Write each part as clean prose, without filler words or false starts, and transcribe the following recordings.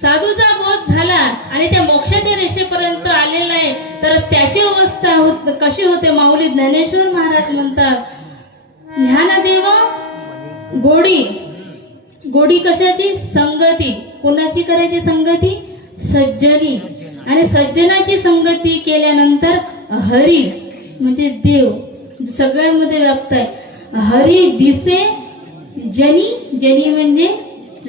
साधूचा बोध झाला आणि त्या मोक्षाच्या रेषेपर्यंत आलेला आहे, तर त्याची अवस्था कशी होते? माऊली ज्ञानेश्वर महाराज म्हणतात, ज्ञानदेव गोडी, गोडी कशाची? संगती. कोणाची करायची संगती? सज्जनी. आणि सज्जनाची संगती केल्यानंतर हरी म्हणजे देव सगळ्यांमध्ये व्याप्त आहे. हरी दिसे जनी, जनी म्हणजे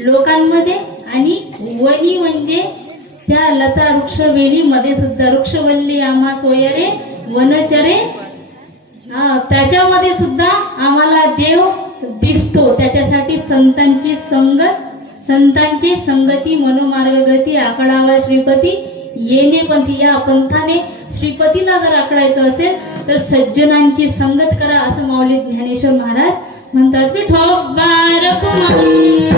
लोकांमध्ये, आणि वनी म्हणजे त्या लता वृक्ष वेली मध्ये सुद्धा. वृक्षवल्ली आम्हा सोयरे वनचरे, त्याच्यामध्ये सुद्धा आम्हाला देव दिसतो. त्याच्यासाठी संतांची संगत, संतांची संगती मनोमार्गगती आकडावा श्रीपती येणे पंथी. या पंथाने श्रीपतीला जर आकडायचं असेल तर सज्जनांची संगत करा, असं माऊली ज्ञानेश्वर महाराज म्हणतात. विठोबा रखुमाई